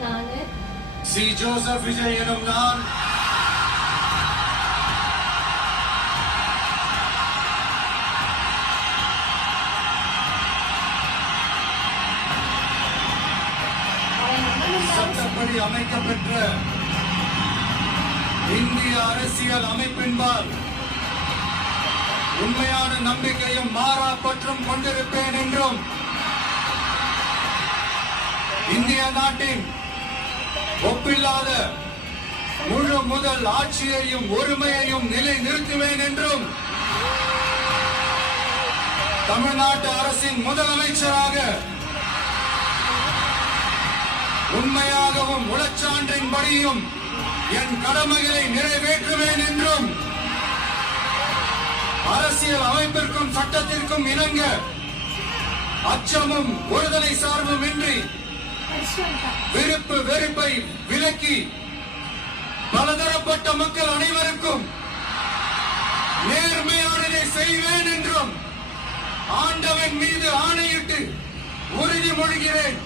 நானு C. Joseph Vijay எனும் நான் சட்டப்படி அமைக்கப்பெற்ற இந்திய அரசியல் அமைப்பின்பால் உண்மையான நம்பிக்கையும் மாறா பற்றும் கொண்டிருப்பேன் என்றும் இந்திய நாட்டின் ஒப்பில்லாத முழு முதல் ஆட்சியையும் ஒருமையையும் நிலை நிறுத்துவேன் என்றும் தமிழ்நாட்டு அரசின் முதலமைச்சராக உண்மையாகவும் உளச்சான்றின்படியும் என் கடமைகளை நிறைவேற்றுவேன் என்றும் அரசியல் அமைப்பிற்கும் சட்டத்திற்கும் இணங்க அச்சமும் ஒருதலை சார்பும் இன்றி விருப்பு வெறுப்பை விலக்கி பலதரப்பட்ட மக்கள் அனைவருக்கும் நேர்மையானதை செய்வேன் என்றும் ஆண்டவன் மீது ஆணையிட்டு உறுதிமொழிகிறேன்.